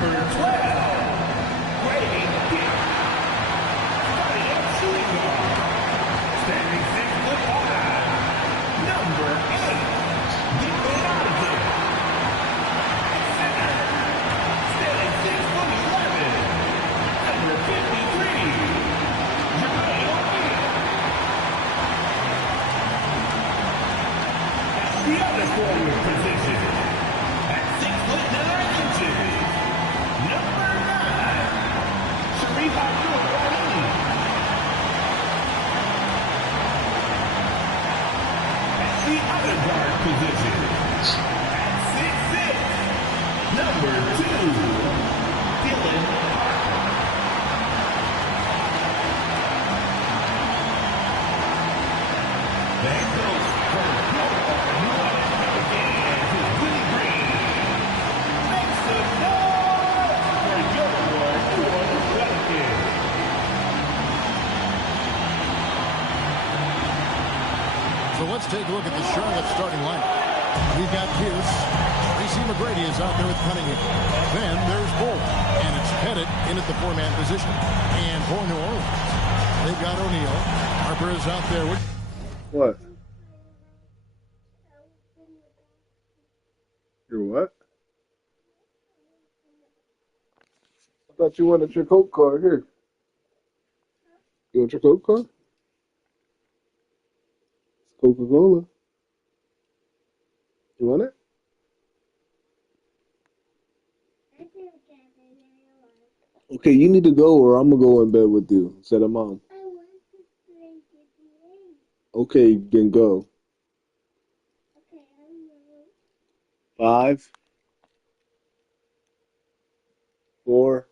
Number 12, Gradey. Starting at shooting guard. Standing 6 foot high. Number 8, DYNASTY. At center. Standing 6 foot 11. Number 53, the other forward position at 6 foot 9 inches. Number 9, Shareef. At the other guard position at 6'6", number 2, DylHarper. That goes for So let's take a look at the Charlotte starting lineup. We've got Pierce. Gradey is out there with Cunningham. Then there's Bull. And it's Pettit in at the 4-man position. And for New Orleans, they've got O'Neal. Harper is out there with... What? You're what? I thought you wanted your Coke card. Here. You want your Coke card? It's Coca-Cola. You want it? Okay, you need to go or I'm going to go in bed with you. Said Mom. Okay, then go. 5, 4.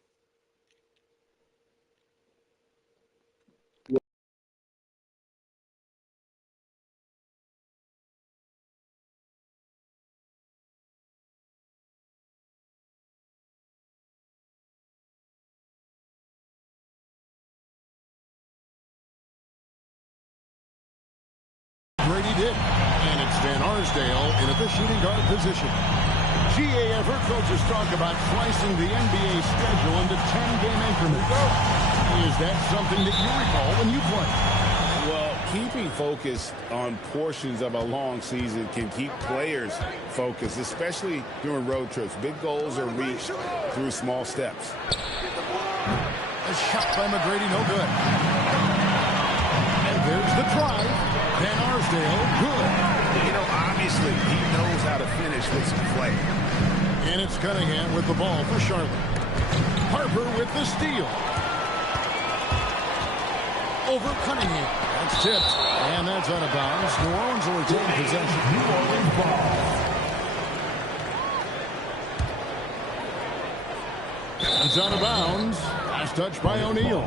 Gradey did. And it's Van Arsdale in at the shooting guard position. GA, I've heard coaches talk about slicing the NBA schedule into 10-game increments. Is that something that you recall when you played? Well, keeping focused on portions of a long season can keep players focused, especially during road trips. Big goals are reached through small steps. A shot by McGrady, no good. And there's the drive. Van Arsdale, good. You know, obviously, he knows how to finish with some play. And it's Cunningham with the ball for Charlotte. Harper with the steal. Over Cunningham. That's tipped. And that's out of bounds. New Orleans will retain possession. New Orleans ball. It's out of bounds. Last touch by O'Neal.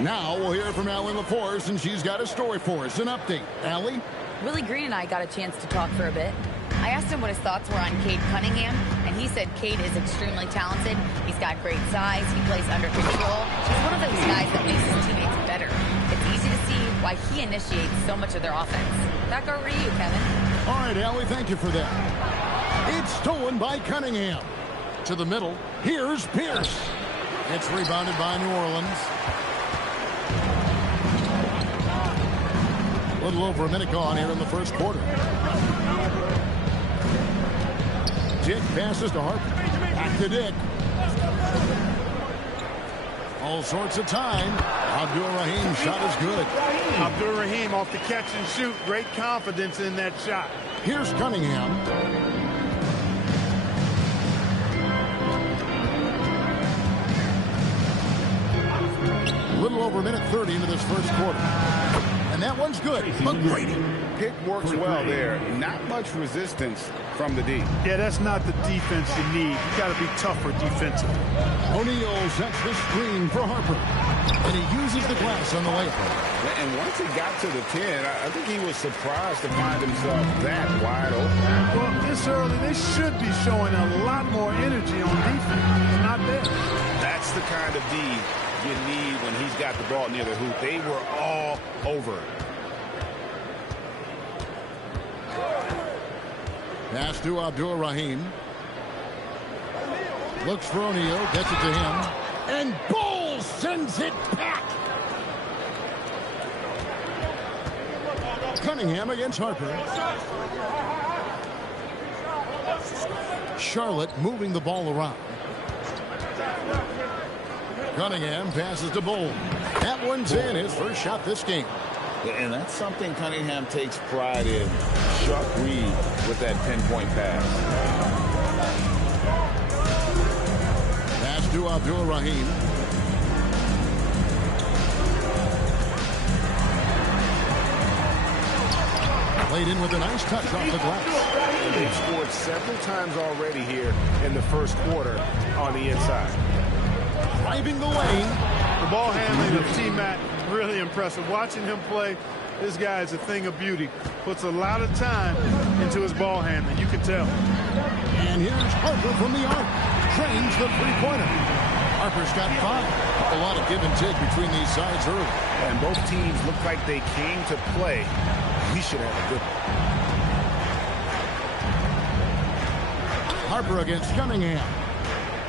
Now we'll hear from Allie LaForce, and she's got a story for us. An update. Allie? Willie Green and I got a chance to talk for a bit. I asked him what his thoughts were on Cade Cunningham, and he said Cade is extremely talented. He's got great size. He plays under control. He's one of those guys that makes his teammates better. It's easy to see why he initiates so much of their offense. Back over to you, Kevin. All right, Allie, thank you for that. It's stolen by Cunningham. To the middle. Here's Pierce. It's rebounded by New Orleans. A little over a minute gone here in the first quarter. Dick passes to Harper. Back to Dick. All sorts of time. Abdul-Rahim's shot is good. Abdul-Rahim off the catch and shoot. Great confidence in that shot. Here's Cunningham. A little over a minute 30 into this first quarter. And that one's good. McGrady. Pick works well there. Not much resistance from the D. Yeah, that's not the defense you need. You got to be tougher defensively. O'Neal sets the screen for Harper. And he uses the glass on the layup. And once he got to the 10, I think he was surprised to find himself that wide open. Well, this early, they should be showing a lot more energy on defense. It's not there. That's the kind of D you need when he's got the ball near the hoop. They were all over it. Pass to Abdul-Rahim. Looks for O'Neal, gets it to him, and Bowles sends it back. Cunningham against Harper. Charlotte moving the ball around. Cunningham passes to Bowles. That one's in, his first shot this game. And that's something Cunningham takes pride in. Sharp read with that pinpoint pass. Pass to Abdul-Rahim. Played in with a nice touch off the glass. They've scored several times already here in the first quarter on the inside. Driving the lane. The ball handling of T-Mac, really impressive. Watching him play, this guy is a thing of beauty. Puts a lot of time into his ball handling. You can tell. And here's Harper from the arc. Trains the three-pointer. Harper's got 5. A lot of give and take between these sides early. And both teams look like they came to play. We should have a good one. Harper against Cunningham.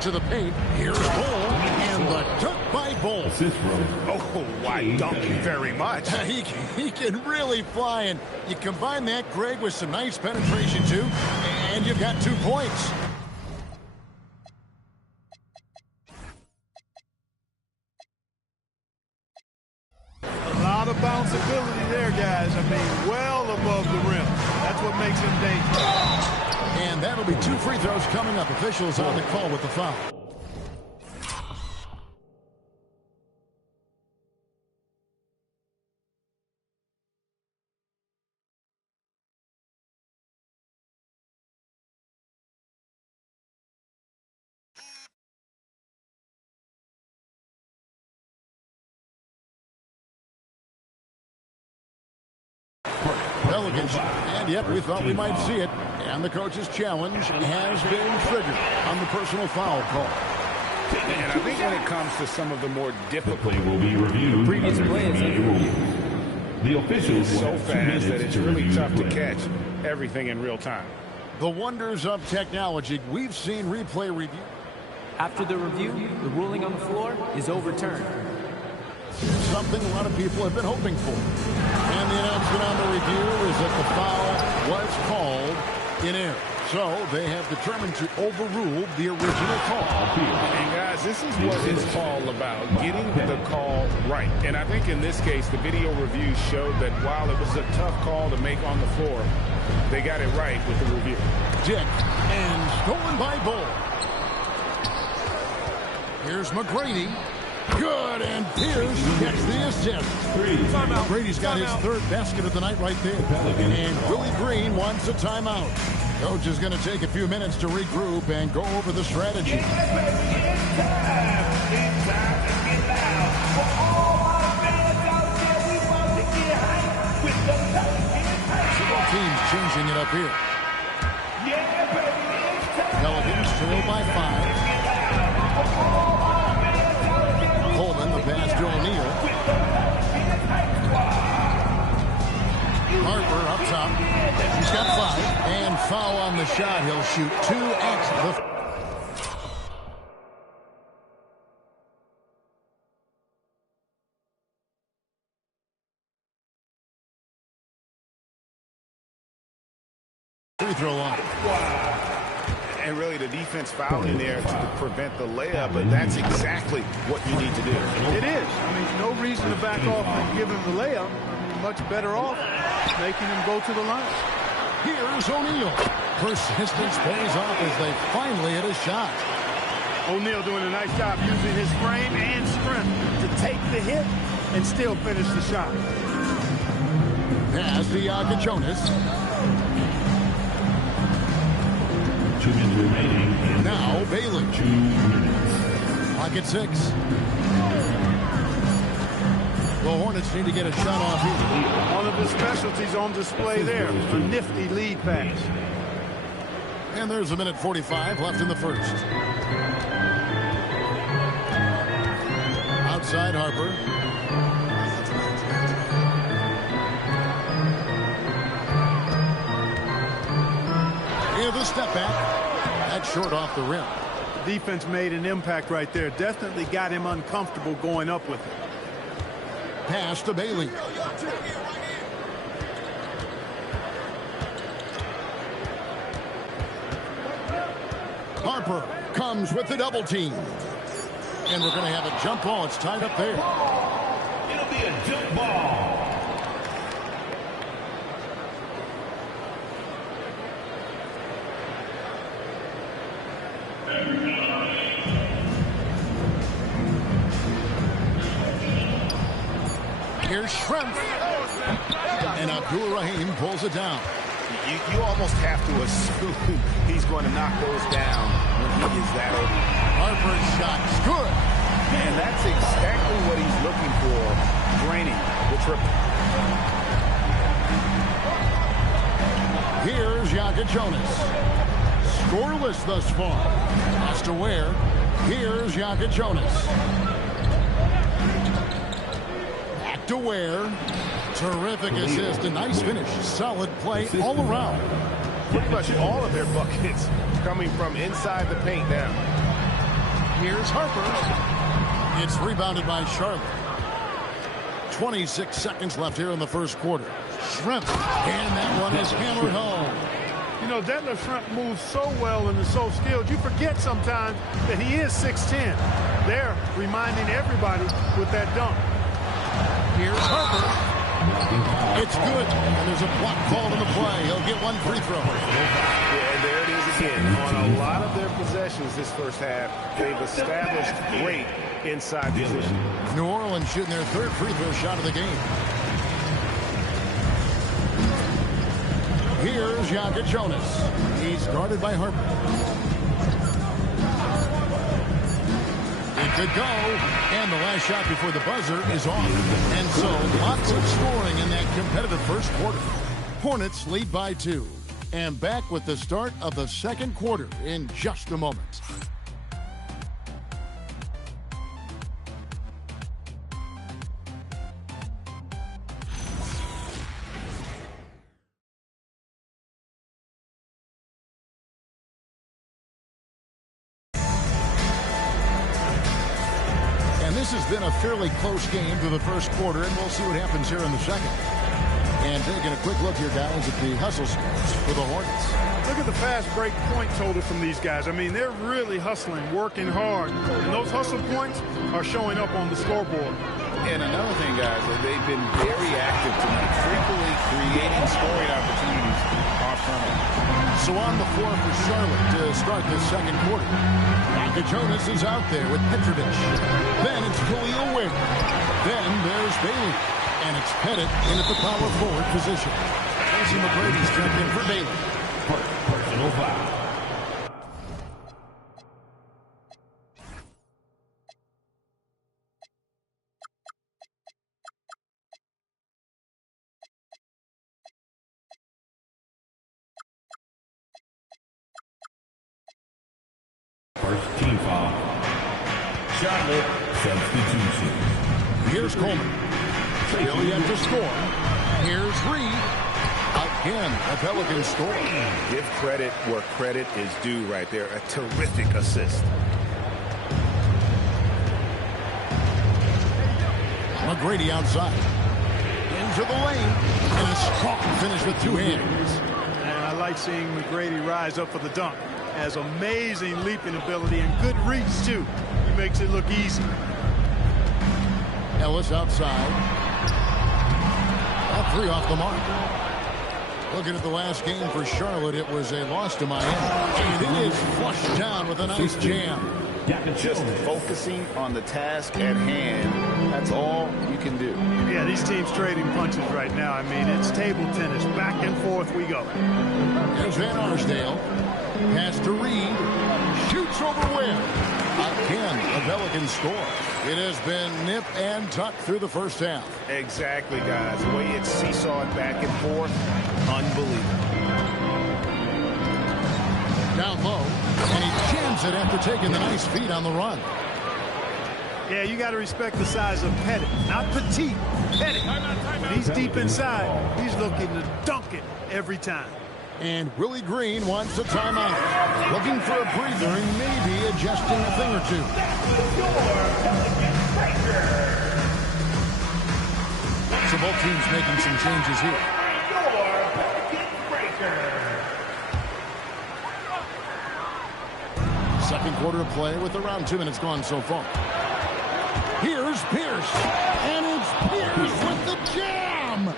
To the paint. Here's Bowles. And the dunk by Bowles. Oh, why dunk very much. He can really fly. And you combine that, Greg, with some nice penetration, too. And you've got 2 points. A lot of bounceability there, guys. I mean, well above the rim. That's what makes him dangerous. And that'll be 2 free throws coming up. Officials on the call with the foul. Pelicans, and yep, we thought we might see it. And the coach's challenge has been triggered on the personal foul call. And I think when it comes to some of the more difficult play will be reviewed. Previous play is under review. The officials so fast that it's really tough to catch everything in real time. The wonders of technology. We've seen replay review. After the review, the ruling on the floor is overturned. Something a lot of people have been hoping for. And the announcement on the review is that the foul was called in error. So they have determined to overrule the original call. And guys, this is what it's all about, getting the call right. And I think in this case, the video review showed that while it was a tough call to make on the floor, they got it right with the review. Dick, and stolen by Bowles. Here's McGrady. Good, and Pierce gets the assist. McGrady's got his 3rd basket of the night right there. And Willie Green wants a timeout. Coach is going to take a few minutes to regroup and go over the strategy. Several teams changing it up here. Pelicans trail by 5. Coleman, the pass to O'Neal. Harper up top. He's got 5. And foul on the shot. He'll shoot 2 at the... free throw line. And really the defense fouling there to prevent the layup, but that's exactly what you need to do. It is. I mean, no reason to back off and give him the layup. I mean, much better off making him go to the line. Here's O'Neal. Persistence pays off as they finally hit a shot. O'Neal doing a nice job using his frame and strength to take the hit and still finish the shot. Pass to Jonas. 2 minutes remaining. Now Bailey. 2 minutes. Pocket 6. The Hornets need to get a shot off here. One of his specialties on display there. A nifty lead pass. And there's 1:45 left in the first. Outside Harper. Here's the step back. That's short off the rim. Defense made an impact right there. Definitely got him uncomfortable going up with it. Pass to Bailey. Harper comes with the double team. And we're going to have a jump ball. It's tied up there. It'll be a jump ball. Here's Shareef. And Abdul-Rahim pulls it down. You almost have to assume he's going to knock those down when he is that open. Harper's shot's good. And that's exactly what he's looking for, draining the triple. Here's Jonas. Scoreless thus far. Has to wear. Here's Jonas. Back to wear. Terrific assist. A nice finish. Solid play all around. Pretty much all of their buckets coming from inside the paint now. Here's Harper. It's rebounded by Charlotte. 26 seconds left here in the first quarter. Shareef. And that one is hammered home. You know, Detlef Schrempf moves so well and is so skilled. You forget sometimes that he is 6'10". They're reminding everybody with that dunk. Here's Harper. It's good. And there's a block called in the play. He'll get one free throw. Yeah, there it is again. On a lot of their possessions this first half, they've established great inside position. New Orleans shooting their third free throw shot of the game. Here's Jonas. He's guarded by Harper. It could go. And the last shot before the buzzer is off. And so, lots of scoring in that competitive first quarter. Hornets lead by 2. And back with the start of the second quarter in just a moment. This has been a fairly close game through the first quarter, and we'll see what happens here in the second. And taking a quick look here, guys, at the hustle stats for the Hornets. Look at the fast break point total from these guys. I mean, they're really hustling, working hard. And those hustle points are showing up on the scoreboard. And another thing, guys, they've been very active tonight, frequently creating scoring opportunities off turnover. So on the floor for Charlotte to start the second quarter. Jonas is out there with Pettit. Then it's Khalil Ware. Then there's Bailey. And it's Pettit in at the power forward position. Tracy McGrady's jumped in for Bailey. Personal foul. First team foul. Charlotte substitution. Here's Coleman. Still yet to score. Here's Reed. Again, a Pelican score. Give credit where credit is due right there. A terrific assist. McGrady outside. Into the lane. And a strong finish with two hands. And I like seeing McGrady rise up for the dunk. Has amazing leaping ability and good reach, too. He makes it look easy. Ellis outside. All three off the mark. Looking at the last game for Charlotte, it was a loss to Miami. And it is flushed down with a nice jam. Just focusing on the task at hand. That's all you can do. Yeah, these teams trading punches right now. I mean, it's table tennis. Back and forth we go. There's Van Arsdale. Pass to Reed. Shoots over Ware. Again, a Pelican score. It has been nip and tuck through the first half. Exactly, guys. The way it's seesawed back and forth, unbelievable. Down low, and he jams it after taking the nice feed on the run. Yeah, you got to respect the size of Pettit. Not Pettit, Pettit. When he's deep inside, he's looking to dunk it every time. And Willie Green wants a timeout. Looking for a breather and maybe adjusting a thing or two. So both teams making some changes here. Second quarter of play with around 2 minutes gone so far. Here's Pierce. And it's Pierce with the jam.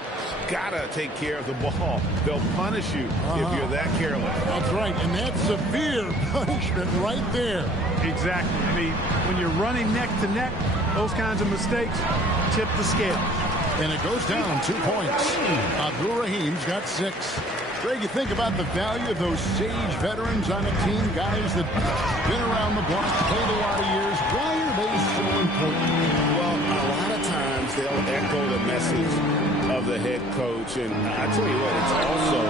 Gotta take care of the ball. They'll punish you if you're that careless. That's right, and that's severe punishment right there. Exactly. I mean, when you're running neck to neck, those kinds of mistakes tip the scale. And it goes down 2 points. Abdul-Rahim's got 6. Greg, you think about the value of those sage veterans on a team, guys that been around the block, played a lot of years. Why are they so important? Well, a lot of times they'll echo the message of the head coach. And I tell you what, it's also,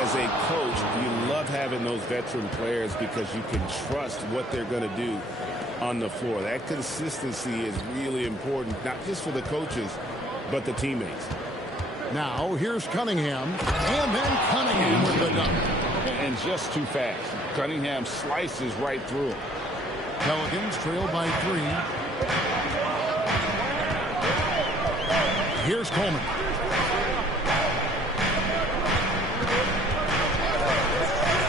as a coach, you love having those veteran players because you can trust what they're going to do on the floor. That consistency is really important, not just for the coaches, but the teammates. Now, here's Cunningham, and then Cunningham with the dunk. And just too fast. Cunningham slices right through him. Pelicans trail by 3. Here's Coleman.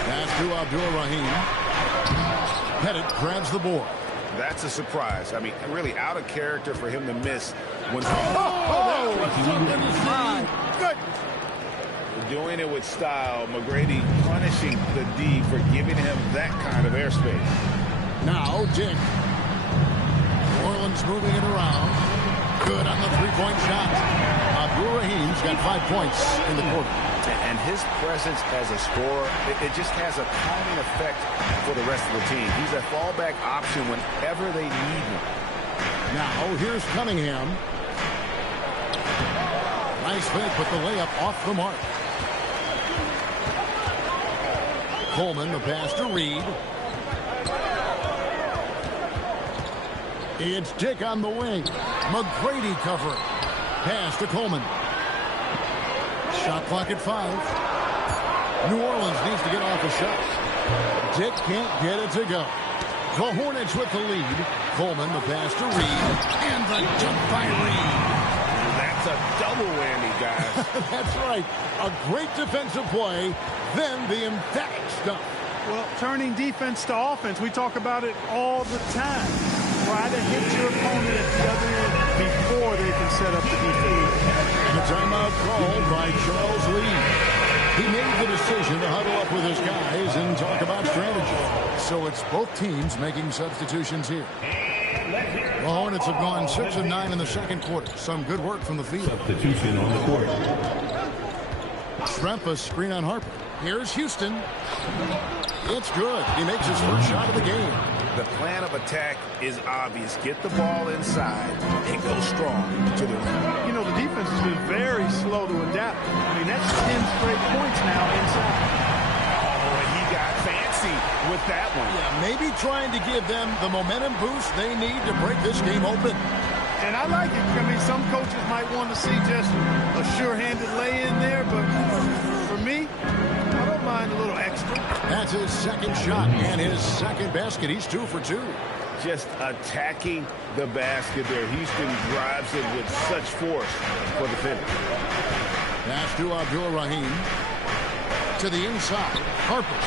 Pass to Abdul-Rahim. Pettit grabs the board. That's a surprise. I mean, really out of character for him to miss when... Doing it with style. Gradey punishing the D for giving him that kind of airspace. Now, Dick. Orland's moving it around. Good on the three-point shot. Abdul-Rahim's got 5 points in the quarter. And his presence as a scorer, it just has a calming effect for the rest of the team. He's a fallback option whenever they need him. Now, here's Cunningham. Nice fake, but the layup off the mark. Coleman, the pass to Reed. It's Dick on the wing. McGrady covering. Pass to Coleman. Shot clock at 5. New Orleans needs to get off a shot. Dick can't get it to go. The Hornets with the lead. Coleman, the pass to Reed. And the jump by Reed. That's a double whammy, guys. That's right. A great defensive play. Then the emphatic stuff. Well, turning defense to offense, we talk about it all the time. Try to hit your opponent at the other end before they can set up the defense. And a timeout called by Charles Lee. He made the decision to huddle up with his guys and talk about strategy. So it's both teams making substitutions here. The Hornets have gone 6 of 9 in the second quarter. Some good work from the field. Substitution on the court. Shrimp a screen on Harper. Here's Houston. It's good. He makes his first shot of the game. The plan of attack is obvious. Get the ball inside and go strong to the rim. You know, the defense has been very slow to adapt. I mean, that's 10 straight points now inside. Oh, and he got fancy with that one. Yeah, maybe trying to give them the momentum boost they need to break this game open. And I like it. I mean, some coaches might want to see just a sure-handed lay-in there, but for me, I don't mind a little extra. That's his second shot and his second basket. He's 2 for 2. Just attacking the basket there. Houston drives it with such force for the finish. Pass to Abdul-Rahim. To the inside. Harper.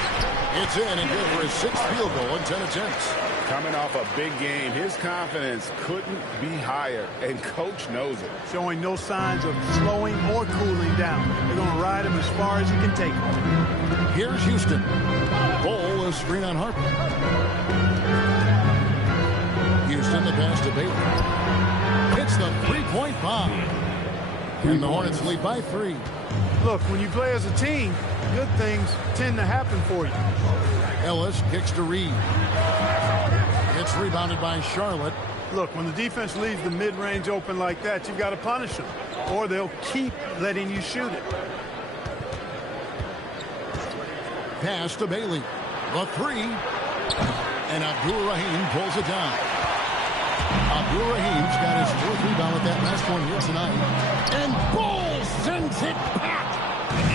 It's in and good for his 6th field goal in 10 attempts. Coming off a big game, his confidence couldn't be higher, and coach knows it. Showing no signs of slowing or cooling down. They're going to ride him as far as he can take him. Here's Houston. Ball is screen on Harper. Houston, the pass to Bailey. It's the three-point bomb. And the Hornets lead by 3. Look, when you play as a team, good things tend to happen for you. Ellis kicks to Reed. It's rebounded by Charlotte. Look, when the defense leaves the mid-range open like that, you've got to punish them, or they'll keep letting you shoot it. Pass to Bailey. The 3. And Abdul-Rahim pulls it down. Abdul-Rahim's got his 4th rebound with that last one here tonight. And Bull sends it back.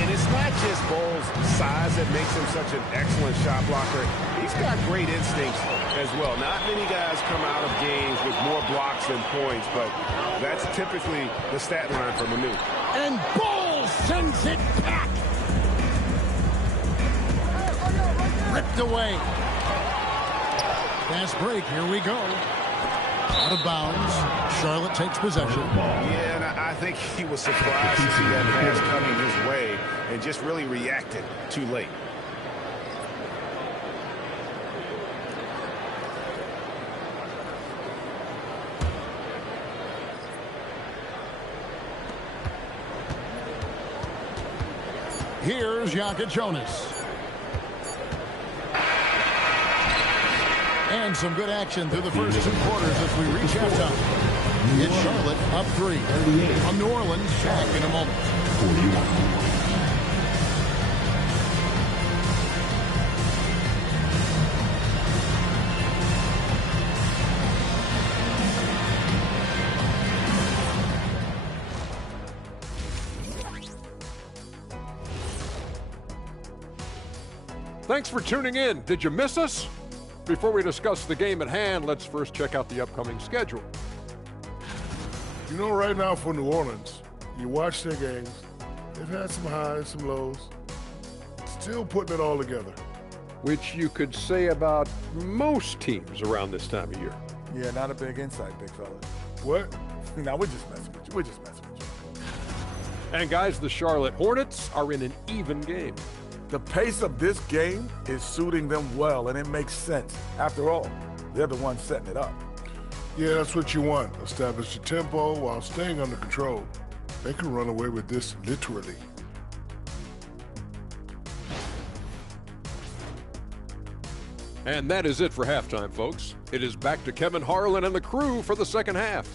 And it's not just Bowles' size that makes him such an excellent shot blocker. He's got great instincts as well. Not many guys come out of games with more blocks than points, but that's typically the stat line for Manu. And Bowles sends it back. Ripped away. Fast break. Here we go. Out of bounds. Charlotte takes possession. Yeah, and I think he was surprised to see that pass coming his way and just really reacted too late. Here's Jonas. And some good action through the first 2 quarters as we reach halftime. It's Charlotte up 3. From New Orleans, back in a moment. Thanks for tuning in. Did you miss us? Before we discuss the game at hand, let's first check out the upcoming schedule. You know, right now for New Orleans, you watch their games, they've had some highs, some lows, still putting it all together. Which you could say about most teams around this time of year. Yeah, not a big insight, big fella. What? No, we're just messing with you. We're just messing with you. And guys, the Charlotte Hornets are in an even game. The pace of this game is suiting them well, and it makes sense. After all, they're the ones setting it up. Yeah, that's what you want. Establish your tempo while staying under control. They can run away with this literally. And that is it for halftime, folks. It is back to Kevin Harlan and the crew for the second half.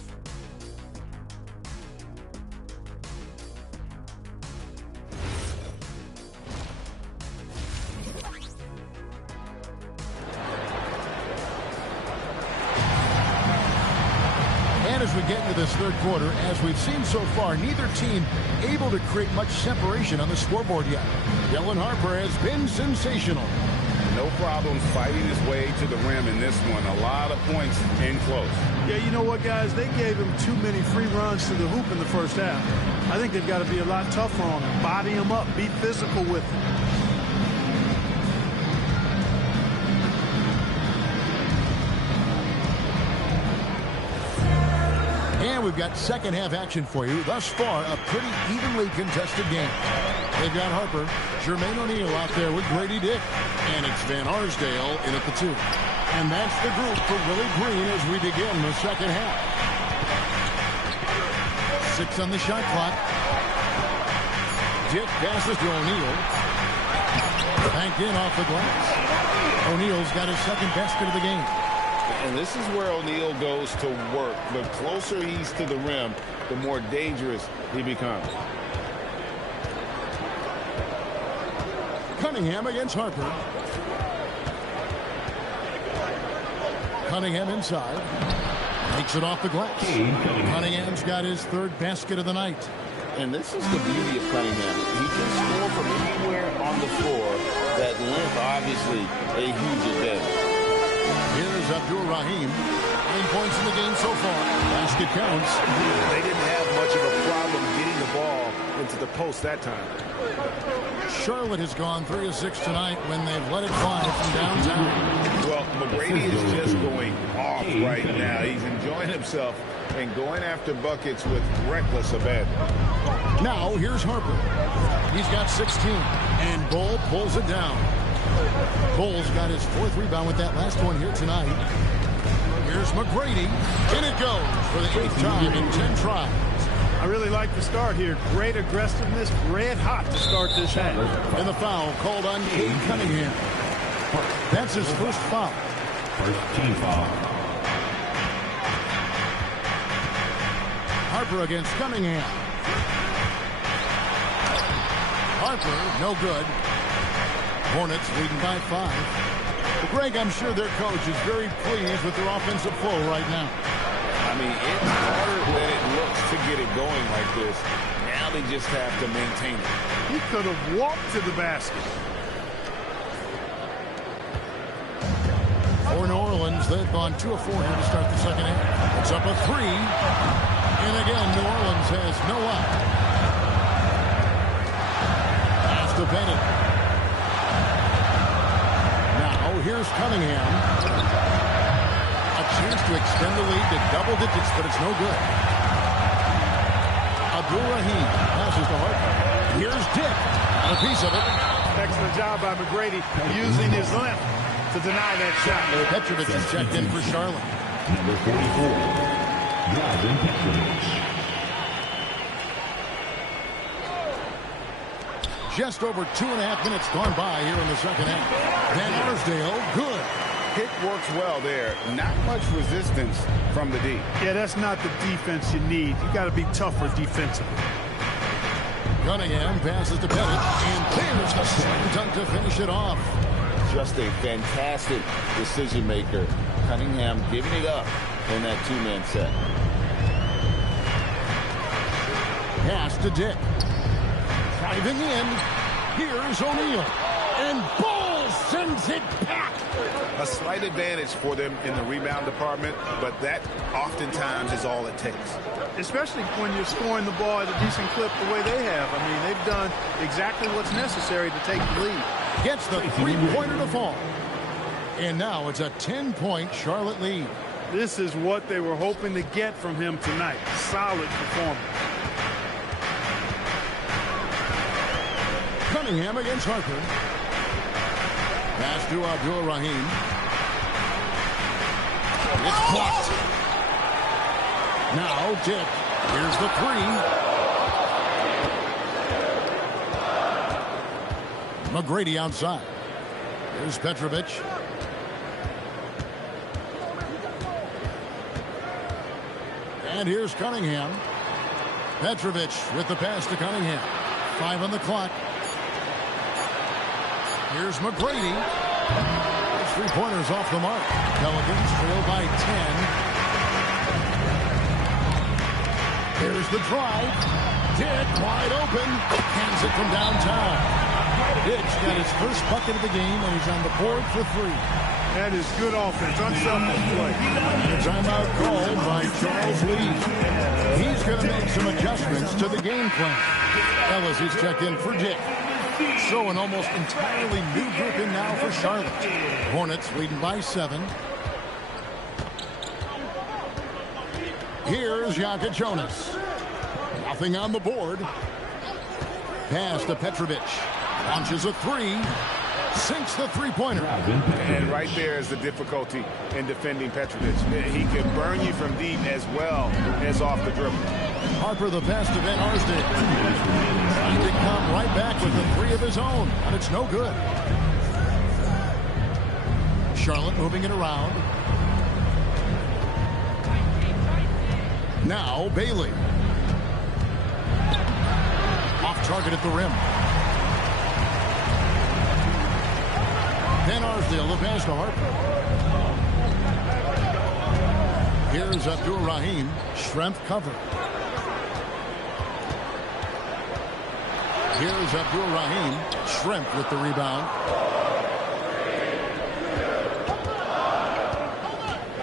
As we get into this third quarter, as we've seen so far, neither team able to create much separation on the scoreboard yet. DylHarper has been sensational. No problems fighting his way to the rim in this one. A lot of points in close. Yeah, you know what, guys? They gave him too many free runs to the hoop in the first half. I think they've got to be a lot tougher on him. Body him up. Be physical with him. And we've got second half action for you. Thus far, a pretty evenly contested game. They've got Harper, Jermaine O'Neal out there with Gradey Dick. And it's Van Arsdale in at the 2. And that's the group for Willie Green as we begin the second half. 6 on the shot clock. Dick passes to O'Neal. Banked in off the glass. O'Neal's got his second basket of the game. And this is where O'Neal goes to work. The closer he's to the rim, the more dangerous he becomes. Cunningham against Harper. Cunningham inside. Takes it off the glass. Cunningham's got his third basket of the night. And this is the beauty of Cunningham. He can score from anywhere on the floor. That length, obviously, a huge advantage. Here's Abdul Rahim. 9 points in the game so far. Basket counts. They didn't have much of a problem getting the ball into the post that time. Charlotte has gone 3 of 6 tonight when they've let it fly from downtown. Well, McGrady is just going off right now. He's enjoying himself and going after buckets with reckless abandon. Now, here's Harper. He's got 16, and Bull pulls it down. Bull's got his 4th rebound with that last one here tonight. Here's McGrady. In it goes for the 8th time in 10 tries. I really like the start here. Great aggressiveness, red hot to start this half. And the foul called on Cade Cunningham. That's his first foul. First team foul. Harper against Cunningham. Harper, no good. Hornets leading by 5. But Greg, I'm sure their coach is very pleased with their offensive flow right now. I mean, it's harder than it looks to get it going like this. Now they just have to maintain it. He could have walked to the basket. For New Orleans, they've gone 2 of 4 here to start the second half. It's up a 3. And again, New Orleans has no out. Pass to Pettit. Now, here's Cunningham. A chance to extend the lead to double digits, but it's no good. Abdul-Rahim passes to Harper. Here's Dick. A piece of it. Excellent job by McGrady using his length to deny that shot. Pettit is checked in for Charlotte. Number 44, Gradey Pettit. Just over 2.5 minutes gone by here in the second half. Van Arsdale, good. Hit works well there. Not much resistance from the D. Yeah, that's not the defense you need. You got to be tougher defensively. Cunningham passes to Pettit, and there's the slam dunk to finish it off. Just a fantastic decision maker. Cunningham giving it up in that two-man set. Pass to Dick. Driving in. Here's O'Neal. And Ball sends it back. A slight advantage for them in the rebound department, but that oftentimes is all it takes. Especially when you're scoring the ball at a decent clip the way they have. I mean, they've done exactly what's necessary to take the lead. Gets the three-pointer to fall. And now it's a 10-point Charlotte lead. This is what they were hoping to get from him tonight. Solid performance. Cunningham against Harper. Pass to Abdul-Rahim. It's blocked. Now Dick. Here's the 3. McGrady outside. Here's Petrovic. And here's Cunningham. Petrovic with the pass to Cunningham. 5 on the clock. Here's McGrady. His three-pointers off the mark. Pelicans trail by 10. Here's the drive. Dick wide open. Hands it from downtown. Dick's got his first bucket of the game, and he's on the board for 3. That is good offense. Unselfish play. Timeout called by Charles Lee. He's going to make some adjustments to the game plan. Ellis is checked in for Dick. So an almost entirely new group in now for Charlotte. Hornets leading by 7. Here's Jonas. Nothing on the board. Pass to Petrovic. Launches a 3. Sinks the three-pointer. And right there is the difficulty in defending Petrovic. He can burn you from deep as well as off the dribble. Harper the pass to Van Arsdale. Trying to come right back with the 3 of his own, and it's no good. Charlotte moving it around. Now Bailey. Off target at the rim. Van Arsdale, the pass to Harper. Here's Abdul-Rahim. Strength cover. Here's Abdul-Rahim. Strength with the rebound.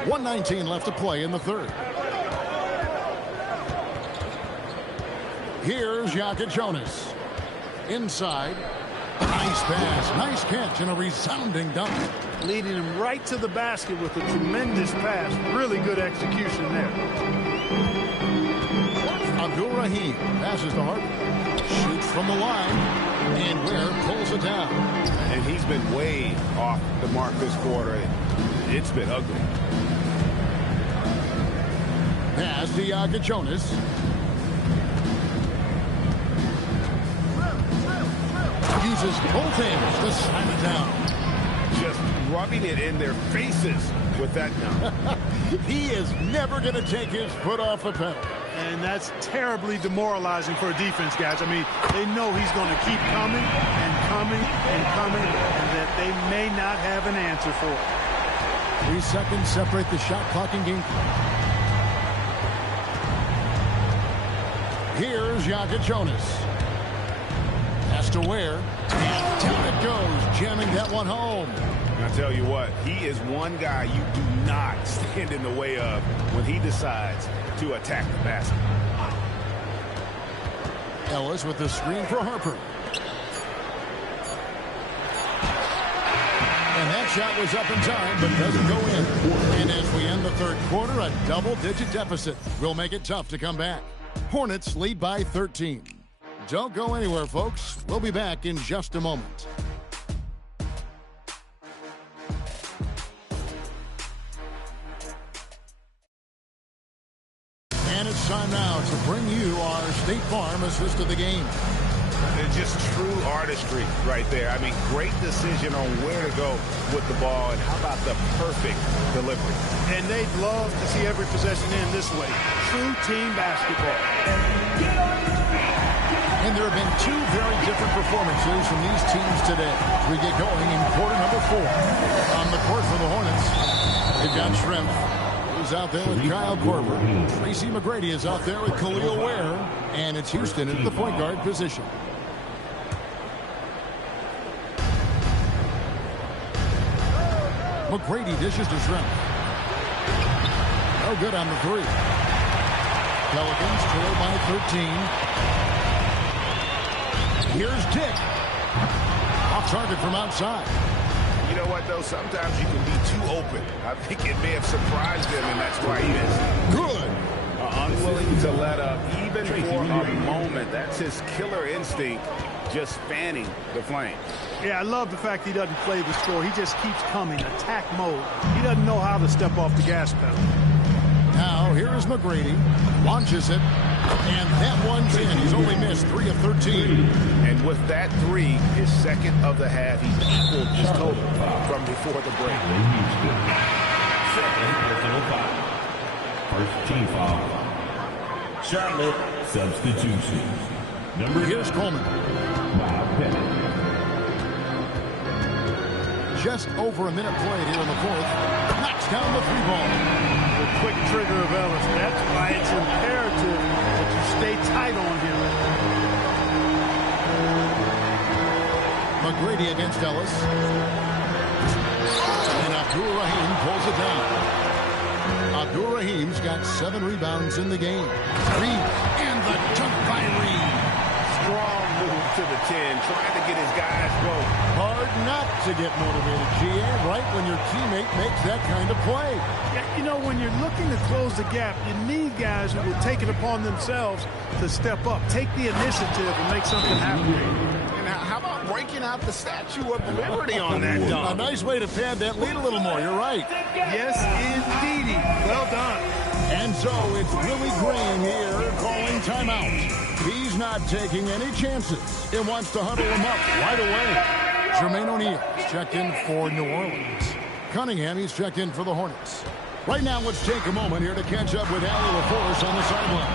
1:19 left to play in the third. Here's Jonas. Inside. Nice pass, nice catch, and a resounding dunk. Leading him right to the basket with a tremendous pass. Really good execution there. Abdul-Rahim passes to Harper. Shoots from the line, and Ware pulls it down. And he's been way off the mark this quarter. It's been ugly. Pass to Jonas. Uses both hands to slam it down. Just rubbing it in their faces with that now. He is never going to take his foot off the pedal. And that's terribly demoralizing for a defense, guys. I mean, they know he's going to keep coming and coming and coming, and that they may not have an answer for it. 3 seconds separate the shot clock and game clock. Here's Jonas. Has to wear. And down it goes, jamming that one home. And I tell you what, he is one guy you do not stand in the way of when he decides to attack the basket. Ellis with the screen for Harper. And that shot was up in time, but doesn't go in. And as we end the third quarter, a double-digit deficit will make it tough to come back. Hornets lead by 13. Don't go anywhere, folks. We'll be back in just a moment. And it's time now to bring you our State Farm assist of the game. It's just true artistry right there. I mean, great decision on where to go with the ball, and how about the perfect delivery? And they'd love to see every possession end this way. True team basketball. And there have been two very different performances from these teams today. We get going in quarter number 4. On the court for the Hornets, they've got Shareef, who's out there with Kyle Korver. Tracy McGrady is out there with Khalil Ware. And it's Houston in the point guard position. McGrady dishes to Shareef. No good on the 3. Pelicans trail by 13. Here's Dick. Off target from outside. You know what, though? Sometimes you can be too open. I think it may have surprised him, and that's why he missed. Good. Unwilling to let up, even for a moment. That's his killer instinct, just fanning the flame. Yeah, I love the fact he doesn't play the score. He just keeps coming, attack mode. He doesn't know how to step off the gas pedal. Now, here is McGrady. Launches it. And that one's in. He's only missed 3 of 13. And with that 3, his second of the half, he's equaled his total from before the break. Second personal foul. First team foul. Charlotte substitution. Here's Coleman. Just over a minute played here in the 4th. Knocks down the 3-ball. The quick trigger of Ellis. That's why it's imperative that you stay tight on him. McGrady against Ellis. And Abdur-Rahim pulls it down. Abdur-Rahim's got 7 rebounds in the game. Reed and the dunk by Reed. Strong move to the 10, trying to get his guys going. Hard not to get motivated, GA, right when your teammate makes that kind of play. Yeah, you know, when you're looking to close the gap, you need guys who will take it upon themselves to step up, take the initiative and make something happen. And how about breaking out the Statue of Liberty on that dunk? A nice way to pad that lead a little more, you're right. Yes, indeedy. Well done. And so it's Willie Green here calling timeout. He's not taking any chances. He wants to huddle him up right away. Jermaine O'Neal is checked in for New Orleans. Cunningham, he's checked in for the Hornets. Right now, let's take a moment here to catch up with Allie LaForce on the sideline.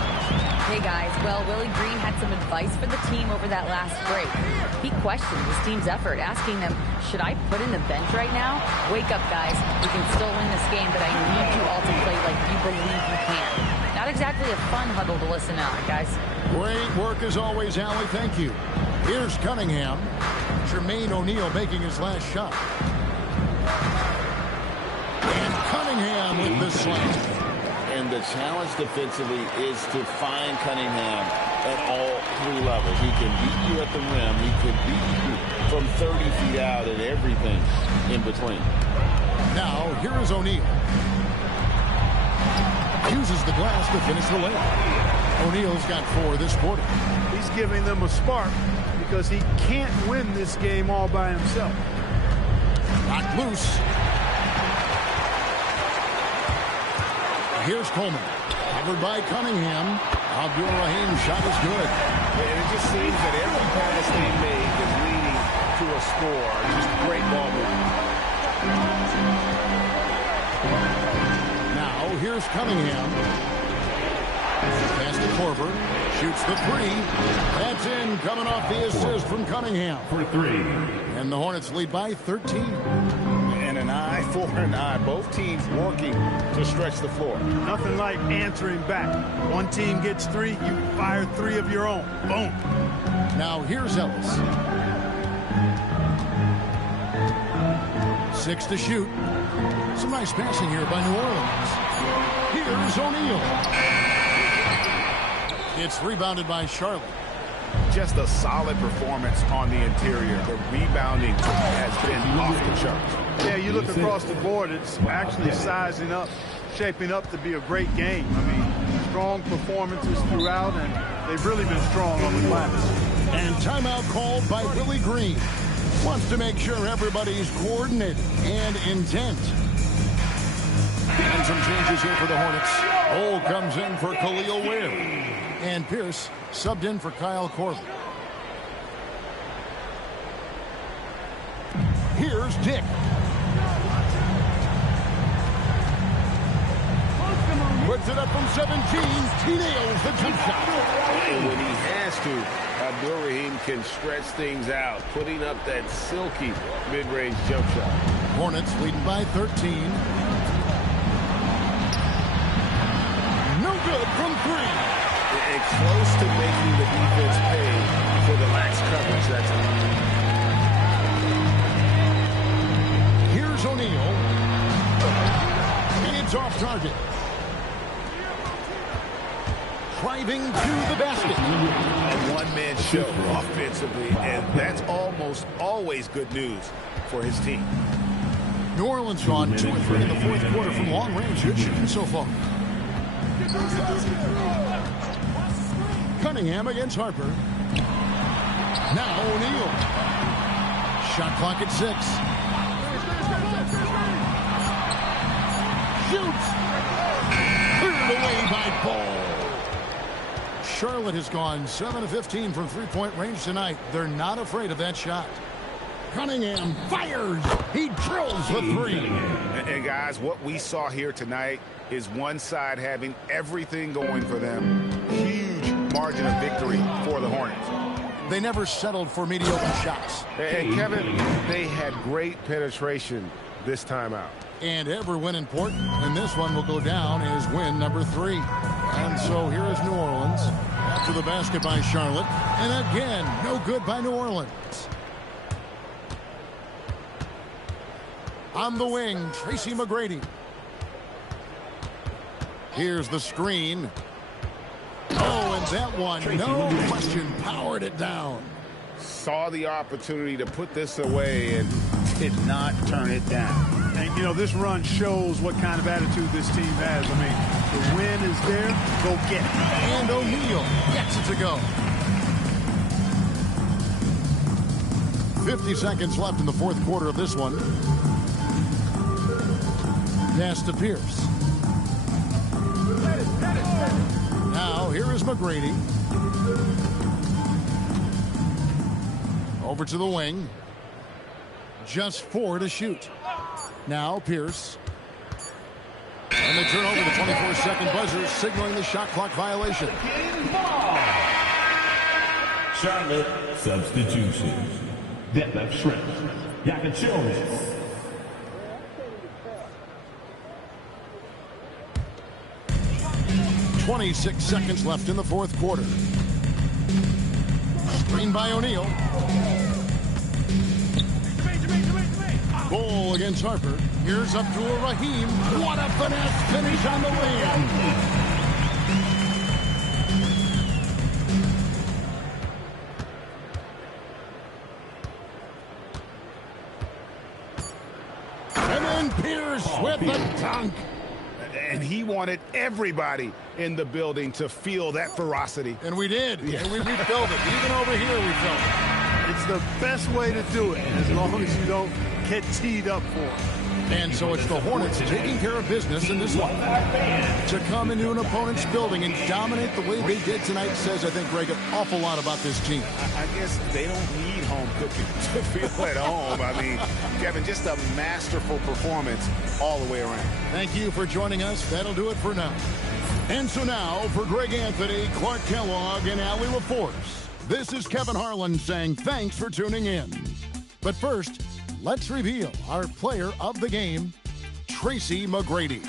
Hey guys, well, Willie Green had some advice for the team over that last break. He questioned his team's effort, asking them, should I put in the bench right now? Wake up, guys. We can still win this game, but I need you all to play like you believe you can. Not exactly a fun huddle to listen on, guys. Great work as always, Allie. Thank you. Here's Cunningham. Jermaine O'Neal making his last shot. And Cunningham with the slam. And the challenge defensively is to find Cunningham at all 3 levels. He can beat you at the rim. He can beat you from 30 feet out and everything in between. Now, here is O'Neal. Uses the glass to finish the layup. O'Neal's got 4 this quarter. He's giving them a spark because he can't win this game all by himself. Knocked loose. Here's Coleman. Covered by Cunningham. Abdur-Rahim's shot is good. And it just seems that every pass they make is leading to a score. Just great ball movement. Now, here's Cunningham. Pass to Korver. Shoots the 3. That's in, coming off the assist from Cunningham. For 3. And the Hornets lead by 13. And an eye for an eye. Both teams working to stretch the floor. Nothing like answering back. One team gets 3, you fire 3 of your own. Boom. Now here's Ellis. 6 to shoot. Some nice passing here by New Orleans. Here's O'Neal. It's rebounded by Charlotte. Just a solid performance on the interior. The rebounding has been off the charts. Yeah, you look across the board, it's actually sizing up, shaping up to be a great game. I mean, strong performances throughout, and they've really been strong on the glass. And timeout called by Willie Green. Wants to make sure everybody's coordinated and intent. And some changes here for the Hornets. Ole comes in for Khalil Ware. And Pierce subbed in for Kyle Corbin. Here's Dick. Puts it up from 17. He nails the jump shot. And when he has to, Abdur-Rahim can stretch things out, putting up that silky mid-range jump shot. Hornets leading by 13. No good from 3. And close to making the defense pay for the lax coverage that time. Here's O'Neal. It's off target. Driving to the basket. A one-man show offensively, and that's almost always good news for his team. New Orleans gone 2 of 3 in the fourth quarter from long range. Good shooting so far. Cunningham against Harper. Now O'Neal. Shot clock at 6. Shoots. Cleared away by Ball. Charlotte has gone 7 of 15 from three-point range tonight. They're not afraid of that shot. Cunningham fires. He drills the 3. And guys, what we saw here tonight is one side having everything going for them. Huge margin of victory for the Hornets. They never settled for mediocre shots. And Kevin, they had great penetration this time out. And every win important, and this one will go down as win number 3. And so here is New Orleans after the basket by Charlotte. And again, no good by New Orleans. On the wing, Tracy McGrady. Here's the screen. Oh, and that one, no question, powered it down. Saw the opportunity to put this away and did not turn it down. And, you know, this run shows what kind of attitude this team has. I mean, the win is there, go get it. And O'Neal gets it to go. 50 seconds left in the fourth quarter of this one. Pass to Pierce. Now, here is McGrady. Over to the wing. Just 4 to shoot. Now, Pierce. And they turn over the 24-second buzzer, signaling the shot clock violation. Charlotte substitutions. Detlef Schrempf. Yakachilnis. 26 seconds left in the fourth quarter. Screen by O'Neal. Ball against Harper. Here's Abdur-Rahim. What a finesse finish on the wing. And then Pierce with the dunk. And he wanted everybody in the building to feel that ferocity. And we did. Yeah. And we felt it. Even over here, we felt it. It's the best way to do it, as long as you don't get teed up for it. And so it's the Hornets taking care of business in this one. To come into an opponent's building and dominate the way they did tonight says, I think, Greg, an awful lot about this team. I guess they don't need home cooking to feel at home. I mean, Kevin, just a masterful performance all the way around. Thank you for joining us. That'll do it for now. And so now, for Greg Anthony, Clark Kellogg, and Allie LaForce, this is Kevin Harlan saying thanks for tuning in. But first, let's reveal our player of the game, Tracy McGrady.